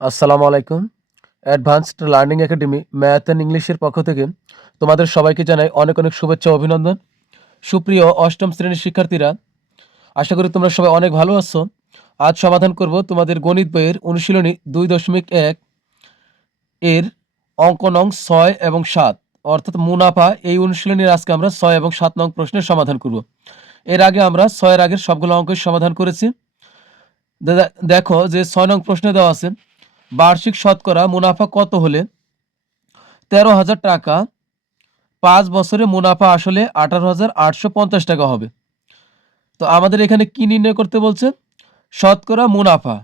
আসসালামু আলাইকুম। Advanced learning academy math and ইংলিশের পক্ষ থেকে তোমাদের সবাইকে জানাই অনেক অনেক শুভেচ্ছা অভিনন্দন। সুপ্রিয় অষ্টম শ্রেণির শিক্ষার্থীরা, আশা করি তোমরা সবাই অনেক ভালো আছো। আজ সমাধান করব তোমাদের গণিত বইয়ের অনুশীলনী দুই দশমিক এক এর অঙ্ক নং ছয় এবং সাত। অর্থাৎ মুনাফা, এই অনুশীলনীর আজকে আমরা ছয় এবং সাত নং প্রশ্নের সমাধান করব। এর আগে আমরা ছয়ের আগের সবগুলো অঙ্কের সমাধান করেছি। দেখো যে ছয় নং প্রশ্নে দেওয়া আছে বার্ষিক শতকরা মুনাফা কত হলে? তেরো হাজার টাকা। পাঁচ বছরে মুনাফা আসলে আঠারো হাজার আটশো পঞ্চাশ টাকা হবে। তো আমাদের এখানে কি নির্ণয় করতে বলছে? শতকরা মুনাফা।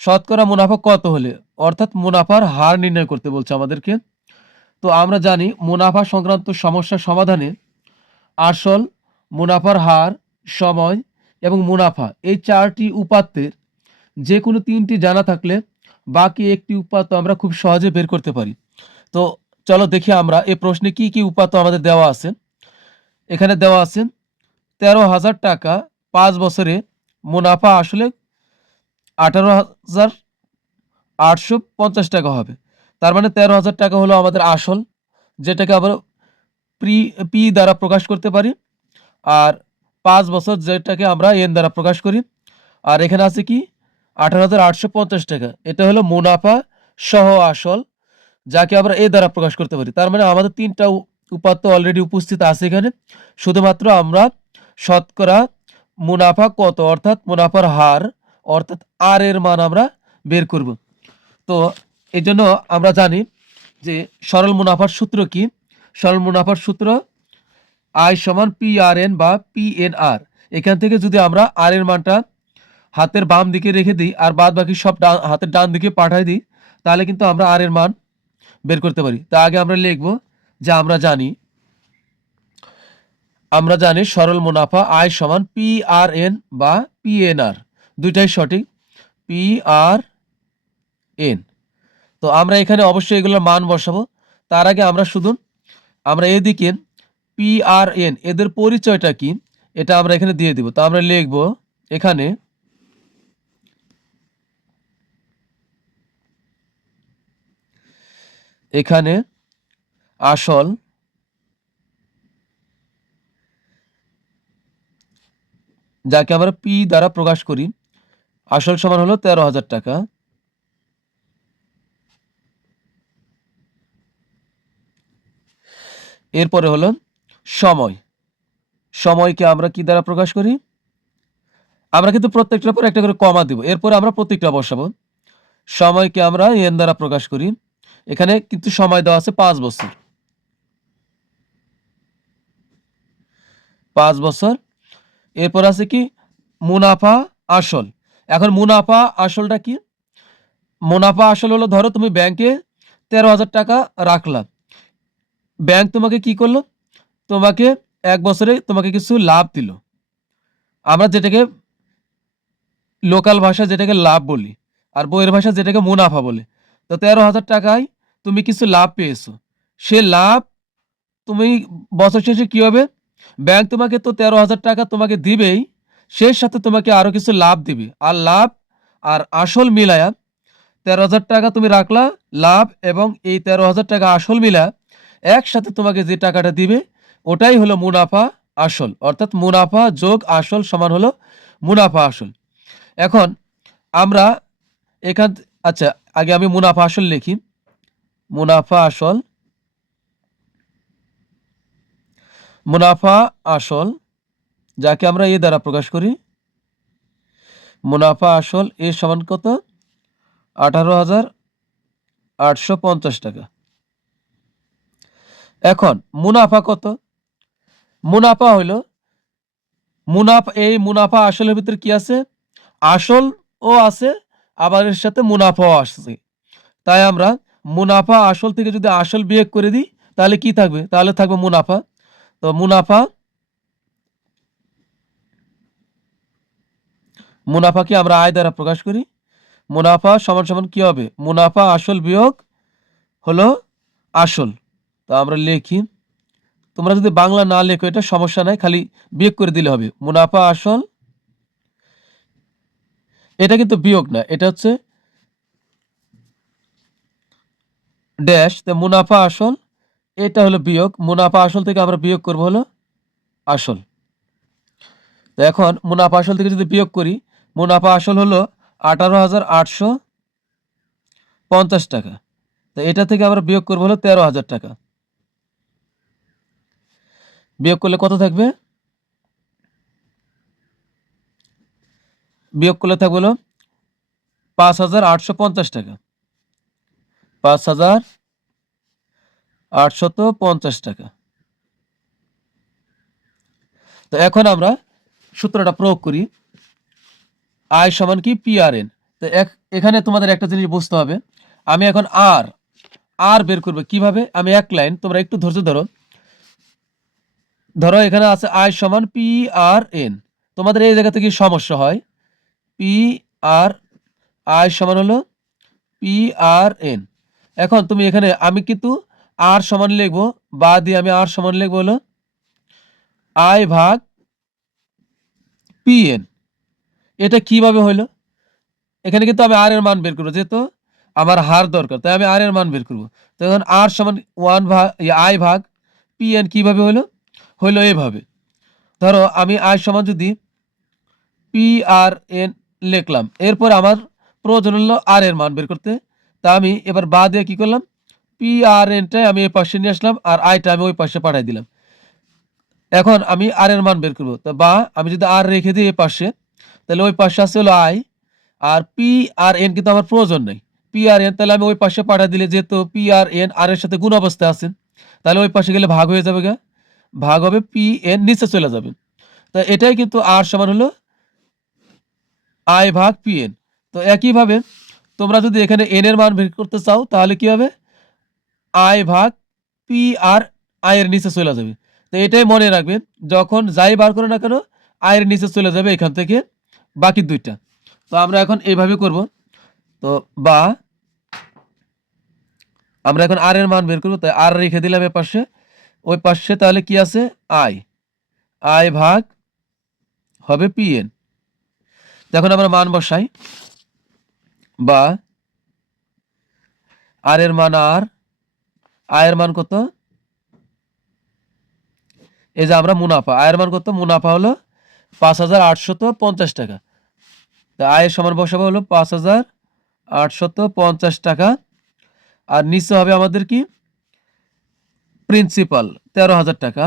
শতকরা মুনাফা কত হলে? অর্থাৎ মুনাফার হার নির্ণয় করতে বলছে আমাদেরকে। তো আমরা জানি মুনাফা সংক্রান্ত সমস্যা সমাধানে আসল মুনাফার হার, সময় এবং মুনাফা এই চারটি উপাত্তের যে কোনো তিনটি জানা থাকলে বাকি একটি উপাত্ত আমরা খুব সহজে বের করতে পারি। তো চলো দেখি আমরা এই প্রশ্নে কি কি উপাত্ত আমাদের দেওয়া আছে। এখানে দেওয়া আছে, তেরো হাজার টাকা পাঁচ বছরে মুনাফা আসলে আঠারো হাজার আটশো পঞ্চাশ টাকা হবে। তার মানে তেরো হাজার টাকা হলো আমাদের আসল, যেটাকে আমরা প্রি পি দ্বারা প্রকাশ করতে পারি। আর পাঁচ বছর যেটাকে আমরা এন দ্বারা প্রকাশ করি। আর এখানে আছে কি আঠারো হাজার আটশো পঞ্চাশ টাকা। এটা হলো মুনাফা সহ আসল, যাকে আমরা এ দ্বারা প্রকাশ করতে পারি। তার মানে আমাদের তিনটা উপাত্ত অলরেডি উপস্থিত আছে এখানে। শুধুমাত্র আমরা শতকরা মুনাফা কত? অর্থাৎ মুনাফার হার, অর্থাৎ আর এর মান আমরা বের করব। তো এই জন্য আমরা জানি যে সরল মুনাফার সূত্র কি? সরল মুনাফার সূত্র আই সমান পি আর এন বা পি এন আর এখান থেকে যদি আমরা আর এর মানটা হাতের বাম দিকে রেখে দিই আর বাদ বাকি সব ডান হাতের ডান দিকে পাঠাই দিই, তাহলে কিন্তু আমরা আর এর মান বের করতে পারি। তা আগে আমরা লিখব যে আমরা জানি আমরা জানি সরল মুনাফা আয় সমান পি আর এন বা পি এন আর দুইটাই সঠিক। পি আর এন তো আমরা এখানে অবশ্যই এগুলোর মান বসাবো। তার আগে আমরা শুধু, আমরা এদিকে পি আর এন এদের পরিচয়টা কি, এটা আমরা এখানে দিয়ে দিব। তো আমরা লিখব এখানে এখানে আসল যাকে আমরা পি দ্বারা প্রকাশ করি, আসল সমান হলো তেরো হাজার টাকা। এরপরে হলো সময়। সময়কে আমরা কি দ্বারা প্রকাশ করি? আমরা কিন্তু প্রত্যেকটার পর একটা করে কমা দিব। এরপরে আমরা প্রত্যেকটা বসাবো। সময়কে আমরা এন দ্বারা প্রকাশ করি। এখানে কিন্তু সময় দেওয়া আছে পাঁচ বছর। পাঁচ বছর। এরপর আছে কি? মুনাফা আসল। এখন মুনাফা আসলটা কি? মুনাফা আসল হলো ধরো তুমি ব্যাংকে তেরো হাজার টাকা রাখলা। ব্যাংক তোমাকে কি করল? তোমাকে এক বছরে তোমাকে কিছু লাভ দিল। আমরা যেটাকে লোকাল ভাষা যেটাকে লাভ বলি, আর বইয়ের ভাষা যেটাকে মুনাফা বলে। তো তেরো হাজার টাকায় তুমি কিছু লাভ পেয়েছ। সে লাভ তুমি বছর শেষে কী হবে? ব্যাংক তোমাকে তো তেরো হাজার টাকা তোমাকে দিবেই সেই সাথে তোমাকে আরও কিছু লাভ দিবে। আর লাভ আর আসল মিলায়া, তেরো হাজার টাকা তুমি রাখলা, লাভ এবং এই তেরো হাজার টাকা আসল মিলা একসাথে তোমাকে যে টাকাটা দিবে, ওটাই হলো মুনাফা আসল। অর্থাৎ মুনাফা যোগ আসল সমান হলো মুনাফা আসল। এখন আমরা এখান আচ্ছা আগে আমি মুনাফা আসল লিখি। মুনাফা আসল মুনাফা আসল, যাকে আমরা এ দ্বারা প্রকাশ করি, মুনাফা আসল এর সমান কত? আঠারো হাজার আটশো পঞ্চাশ টাকা। এখন মুনাফা কত? মুনাফা হইল, মুনাফা, এই মুনাফা আসলের ভিতরে কি আছে? আসল ও আছে, আবার এর সাথে মুনাফাও আসছে। তাই আমরা মুনাফা আসল থেকে যদি আসল বিয়োগ করে দিই, তাহলে কি থাকবে? তাহলে থাকবে মুনাফা। তো মুনাফা, মুনাফাকে আমরা আয় দ্বারা প্রকাশ করি। মুনাফা সমান সমান কি হবে? মুনাফা আসল বিয়োগ হলো আসল। তো আমরা লিখি, তোমরা যদি বাংলা না লেখো, এটা সমস্যা নাই, খালি বিয়োগ করে দিলে হবে। মুনাফা আসল, এটা কিন্তু বিয়োগ না, এটা হচ্ছে ড্যাশ তো মুনাফা আসল, এটা হলো বিয়োগ, মুনাফা আসল থেকে আমরা বিয়োগ করব হলো আসল। তো এখন মুনাফা আসল থেকে যদি বিয়োগ করি, মুনাফা আসল হলো আঠারো হাজার আটশো পঞ্চাশ টাকা। তো এটা থেকে আমরা বিয়োগ করব হলো তেরো হাজার টাকা। বিয়োগ করলে কত থাকবে? বিয়োগ করলে থাকবে হলো পাঁচ হাজার আটশো পঞ্চাশ টাকা। পাঁচ হাজার আটশত পঞ্চাশ টাকা। তো এখন আমরা সূত্রটা প্রয়োগ করি। আয় সমান কি? পি আর এন তো এখানে তোমাদের একটা জিনিস বুঝতে হবে। আমি এখন আর আর বের করব কীভাবে? আমি এক লাইন, তোমরা একটু ধৈর্য ধরো। ধরো এখানে আছে আয় সমান পি আর এন তোমাদের এই জায়গা থেকে সমস্যা হয়। পি আর আয় সমান হলো পি আর এন এখন তুমি এখানে আমি কিন্তু আর সমান লিখব, বা দিয়ে আমি আর সমান লিখব হলো আই ভাগ পি এন এটা কীভাবে হইল? এখানে কিন্তু আমি আর এর মান বের করব, যেহেতু আমার হার দরকার, তাই আমি আর এর মান বের করব। তো এখন আর সমান ওয়ান ভাগ আই ভাগ পি এন কীভাবে হলো হইল এভাবে। ধরো আমি আয় সমান যদি পি আর এন লিখলাম, এরপর আমার প্রয়োজন হলো আর এর মান বের করতে। তা আমি এবার বা দিয়ে কি করলাম? পি আর এনটাই আমি এই পাশে নিয়ে আসলাম আর আইটা আমি ওই পাশে পাঠাই দিলাম। এখন আমি আর এর মান বের করব। তো বা, আমি যদি আর রেখে দিই এই পাশে, তাহলে ওই পাশে আছে হলো I R P R N কিন্তু আমার প্রয়োজন নেই। পি আর এন তাহলে আমি ওই পাশে পাঠা দিলে যেহেতু পি আর এন আর এর সাথে গুণ অবস্থায় আছে, তাহলে ওই পাশে গেলে ভাগ হয়ে যাবে গা। ভাগ হবে পি এন নিচে চলে যাবে। তো এটাই কিন্তু আর সমান হলো আই ভাগ পি এন তো একইভাবে তোমরা যদি এখানে এন এর মান বের করতে চাও, তাহলে কি হবে? আই ভাগ পি আর আয়ের নিচে চলে যাবে। তো এটাই মনে রাখবেন, যখন যাই বার করে না কেন আয়ের নিচে চলে যাবে এখান থেকে বাকি দুইটা। তো আমরা এখন এইভাবে করব। তো বা, আমরা এখন আর এর মান বের করব, তাই আর রেখে দিলাম এ পাশে। ওই পাশে তাহলে কি আছে? আই আই ভাগ হবে পি এন এখন আমরা মান বসাই। বা আর এর মান আর আয়ের মান কত? এই যে আমরা মুনাফা আয়ের মান কত? মুনাফা হলো পাঁচ হাজার আটশত পঞ্চাশ টাকা। তা আয়ের সমান বসাবো হলো পাঁচ হাজার আটশত পঞ্চাশ টাকা। আর নিচে হবে আমাদের কি? প্রিন্সিপাল তেরো হাজার টাকা।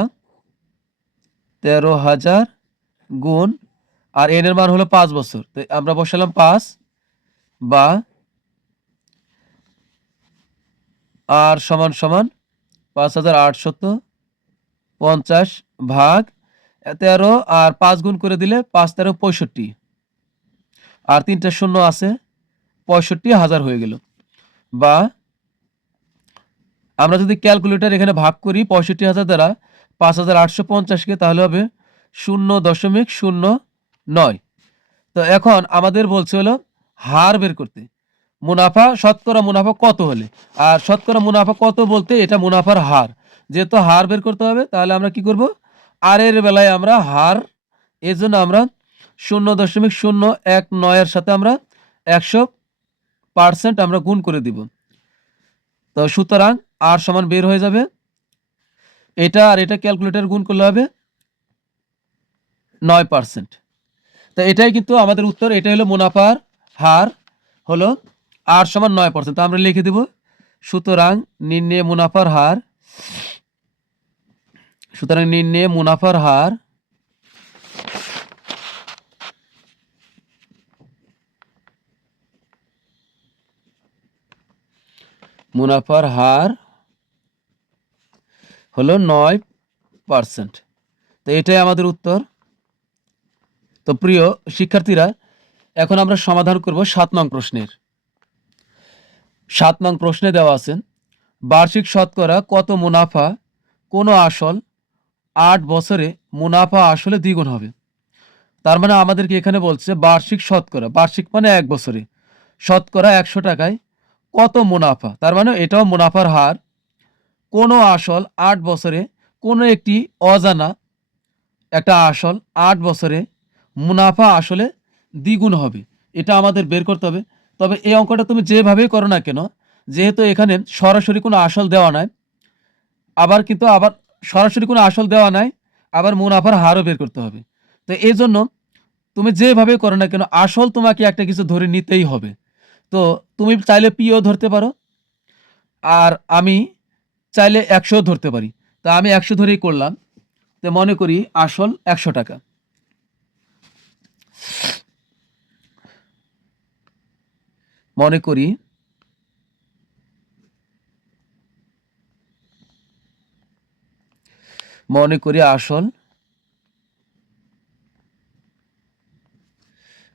তেরো হাজার গুণ, আর এনের মান হলো পাঁচ বছর। তো আমরা বসালাম পাঁচ বা আর সমান সমান পাঁচ হাজার আটশত পঞ্চাশ ভাগ তেরো আর পাঁচ গুণ করে দিলে পাঁচ তেরো পঁয়ষট্টি। আর তিনটা শূন্য আছে, পঁয়ষট্টি হাজার হয়ে গেল। বা আমরা যদি ক্যালকুলেটর এখানে ভাগ করি পঁয়ষট্টি হাজার দ্বারা পাঁচ হাজার আটশো পঞ্চাশকে, তাহলে হবে শূন্য দশমিক শূন্য নয়। তো এখন আমাদের বলছে হলো হার বের করতে। মুনাফা, শতকরা মুনাফা কত হলে? আর শতকরা মুনাফা কত বলতে এটা মুনাফার হার। যেহেতু হার বের করতে হবে, তাহলে আমরা কি করব? আর এর বেলায় আমরা হার এর জন্য আমরা শূন্য দশমিক শূন্য এক নয়ের সাথে আমরা একশো পার্সেন্ট আমরা গুণ করে দিব। তো সুতরাং আর সমান বের হয়ে যাবে। এটা আর এটা ক্যালকুলেটর গুণ করলে হবে নয় পার্সেন্ট তো এটাই কিন্তু আমাদের উত্তর এটা হলো মুনাফার হার হলো আর সমান নয় পার্সেন্ট তো আমরা লিখে দেব, সুতরাং নির্ণয়ে মুনাফার হার, সুতরাং নির্ণয়ে মুনাফার হার মুনাফার হার হলো নয় পার্সেন্ট তো এটাই আমাদের উত্তর। তো প্রিয় শিক্ষার্থীরা এখন আমরা সমাধান করব সাত নং প্রশ্নের। সাত নং প্রশ্নে দেওয়া আছে, বার্ষিক শতকরা কত মুনাফা কোনো আসল আট বছরে মুনাফা আসলে দ্বিগুণ হবে? তার মানে আমাদেরকে এখানে বলছে বার্ষিক শতকরা, বার্ষিক মানে এক বছরে। শতকরা একশো টাকায় কত মুনাফা? তার মানে এটাও মুনাফার হার। কোনো আসল আট বছরে কোনো একটি অজানা একটা আসল আট বছরে মুনাফা আসলে দ্বিগুণ হবে। এটা আমাদের বের করতে হবে। তবে এই অঙ্কটা তুমি যেভাবেই করো না কেন, যেহেতু এখানে সরাসরি কোনো আসল দেওয়া নাই, আবার কিন্তু আবার সরাসরি কোনো আসল দেওয়া নাই, আবার মুনাফার হারও বের করতে হবে। তো এই জন্য তুমি যেভাবে করো না কেন, আসল তোমাকে একটা কিছু ধরে নিতেই হবে। তো তুমি চাইলে পিও ধরতে পারো, আর আমি চাইলে একশো ধরতে পারি। তা আমি একশো ধরেই করলাম। তো মনে করি আসল একশো টাকা। মনে করি। মনে করি আসল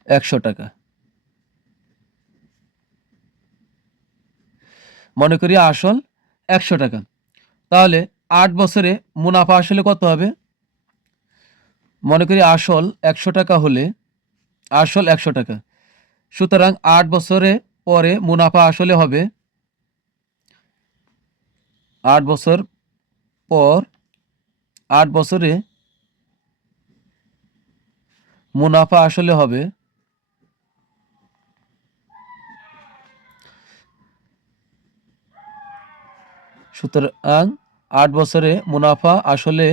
একশো টাকা। মনে করি আসল একশো টাকা। তাহলে আট বছরে মুনাফা আসলে কত হবে? মনে করি আসল একশো টাকা হলে আসল একশো টাকা। সুতরাং আট বছরে পরে মুনাফা আসলে হবে। আট বছর পর আট বছরে মুনাফা আসলে হবে। সুতরাং আট বছরে মুনাফা আসলে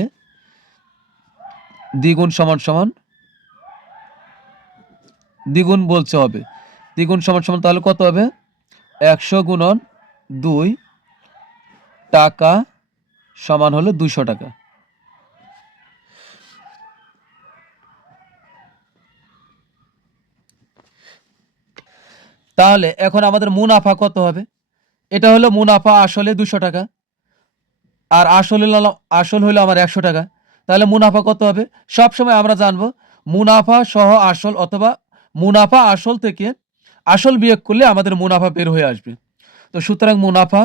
দ্বিগুণ সমান সমান দ্বিগুণ বলতে হবে। দ্বিগুণ সমান সমান তাহলে কত হবে? একশো গুণন দুই টাকা সমান হলো দুইশো টাকা। তাহলে এখন আমাদের মুনাফা কত হবে? এটা হলো মুনাফা আসলে দুশো টাকা, আর আসল হলো আসল হলো আমার একশো টাকা। তাহলে মুনাফা কত হবে? সব সময় আমরা জানব মুনাফা সহ আসল অথবা মুনাফা আসল থেকে আসল বিয়োগ করলে আমাদের মুনাফা বের হয়ে আসবে। তো সুতরাং মুনাফা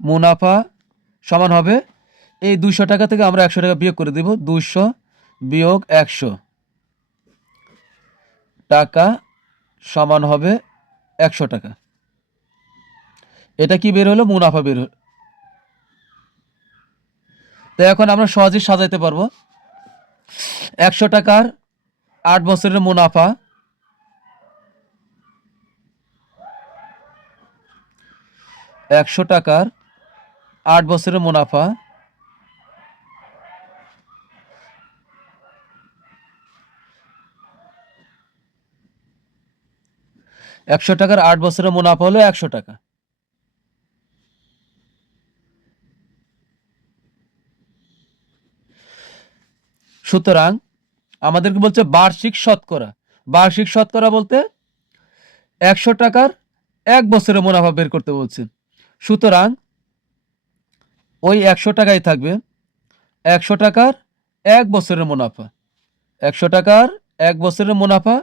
মুনাফা সমান হবে এই দুইশো টাকা থেকে আমরা একশো টাকা বিয়োগ করে দেব। দুইশো বিয়োগ একশো টাকা সমান হবে একশো টাকা। এটা কি বের হলো? মুনাফা বের হলো। তো এখন আমরা সহজেই সাজাইতে পারব। একশো টাকার আট বছরের মুনাফা। একশো টাকার আট বছরের মুনাফা। একশো টাকার আট বছরের মুনাফা হলো একশো টাকা। সুতরাং আমাদেরকে বলছে বার্ষিক শতকরা। বার্ষিক শতকরা বলতে একশো টাকার এক বছরের মুনাফা বের করতে বলছে সুতরাং ওই একশো টাকাই থাকবে একশো টাকার এক বছরের মুনাফা। একশো টাকার এক বছরের মুনাফা,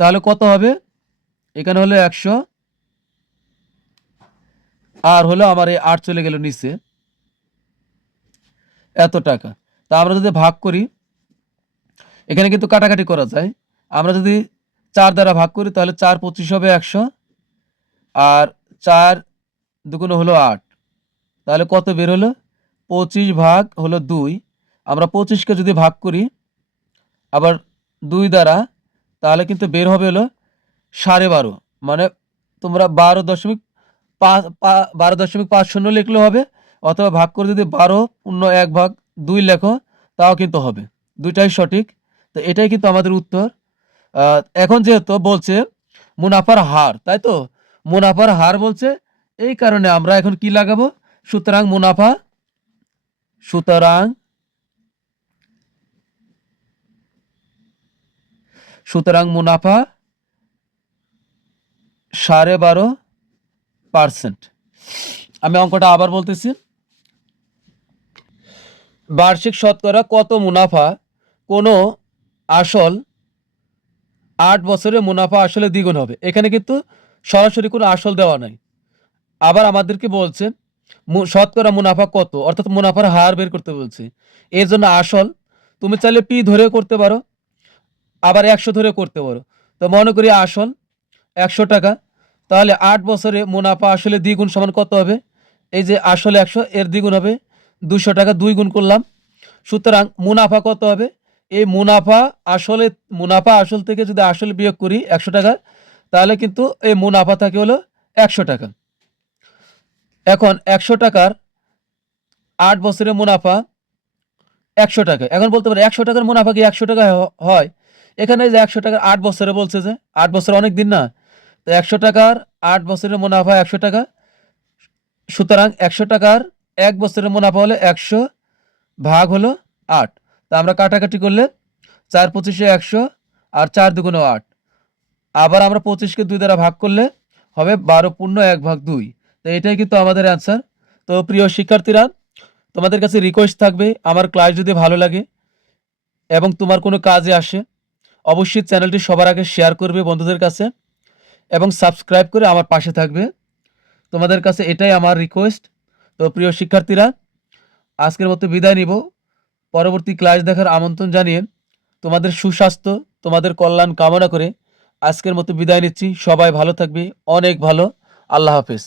তাহলে কত হবে? এখানে হলো একশো, আর হলো আমার এই আট চলে গেল নিচে। এত টাকা। তা আমরা যদি ভাগ করি এখানে কিন্তু কাটাকাটি করা যায়। আমরা যদি চার দ্বারা ভাগ করি, তাহলে চার পঁচিশ হবে একশো। আর চার দুগুণ হলো আট। তাহলে কত বের হলো? পঁচিশ ভাগ হলো দুই। আমরা পঁচিশকে যদি ভাগ করি, আবার দুই দ্বারা, তাহলে কিন্তু বের হবে হলো সাড়ে বারো। মানে তোমরা বারো দশমিক পাঁচ বারো দশমিক পাঁচ শূন্য লিখলেও হবে, অথবা ভাগ করে যদি বারো, পূর্ণ এক ভাগ দুই লেখো, তাও কিন্তু হবে। দুইটাই সঠিক। তো এটাই কিন্তু আমাদের উত্তর। এখন যেহেতু বলছে মুনাফার হার, তাই তো? মুনাফার হার বলছে এই কারণে আমরা এখন কি লাগাবো? সুতরাং মুনাফা, সুতরাং সুতরাং মুনাফা সাড়ে বারো পার্সেন্ট। আমি অঙ্কটা আবার বলতেছি। বার্ষিক শতকরা কত মুনাফা কোনো আসল আট বছরে মুনাফা আসলে দ্বিগুণ হবে। এখানে কিন্তু সরাসরি কোনো আসল দেওয়া নাই। আবার আমাদেরকে বলছে শতকরা মুনাফা কত? অর্থাৎ মুনাফার হার বের করতে বলছে। এর জন্য আসল, তুমি চাইলে পি ধরে করতে পারো, আবার একশো ধরে করতে পারো। তো মনে করি আসল একশো টাকা। তাহলে আট বছরে মুনাফা আসলে দ্বিগুণ সমান কত হবে? এই যে আসলে একশো, এর দ্বিগুণ হবে দুশো টাকা, দুই গুণ করলাম। সুতরাং মুনাফা কত হবে? এই মুনাফা আসলে, মুনাফা আসল থেকে যদি আসলে বিয়োগ করি একশো টাকা, তাহলে কিন্তু এই মুনাফা থাকে হলো একশো টাকা। এখন একশো টাকার আট বছরের মুনাফা একশো টাকা। এখন বলতে পারে একশো টাকার মুনাফা কি একশো টাকা হয়? এখানে যে একশো টাকার আট বছরে বলছে যে, আট বছর অনেক দিন না, তো একশো টাকার আট বছরের মুনাফা একশো টাকা, সুতরাং একশো টাকার এক বছরের মুনাফা হলে একশো ভাগ হলো আট। তা আমরা কাটাকাটি করলে চার পঁচিশে একশো আর চার দুগুণে আট। আবার আমরা পঁচিশকে দুই দ্বারা ভাগ করলে হবে বারো পূর্ণ এক ভাগ দুই। তো এটাই কিন্তু আমাদের অ্যান্সার তো প্রিয় শিক্ষার্থীরা, তোমাদের কাছে রিকোয়েস্ট থাকবে, আমার ক্লাস যদি ভালো লাগে এবং তোমার কোনো কাজে আসে, অবশ্যই চ্যানেলটি সবার আগে শেয়ার করবে বন্ধুদের কাছে এবং সাবস্ক্রাইব করে আমার পাশে থাকবে। তোমাদের কাছে এটাই আমার রিকোয়েস্ট তো প্রিয় শিক্ষার্থীরা, আজকের মতো বিদায় নিব। পরবর্তী ক্লাস দেখার আমন্ত্রণ জানিয়ে তোমাদের সুস্বাস্থ্য, তোমাদের কল্যাণ কামনা করে আজকের মতো বিদায় নিচ্ছি। সবাই ভালো থাকবে, অনেক ভালো। আল্লাহ হাফেজ।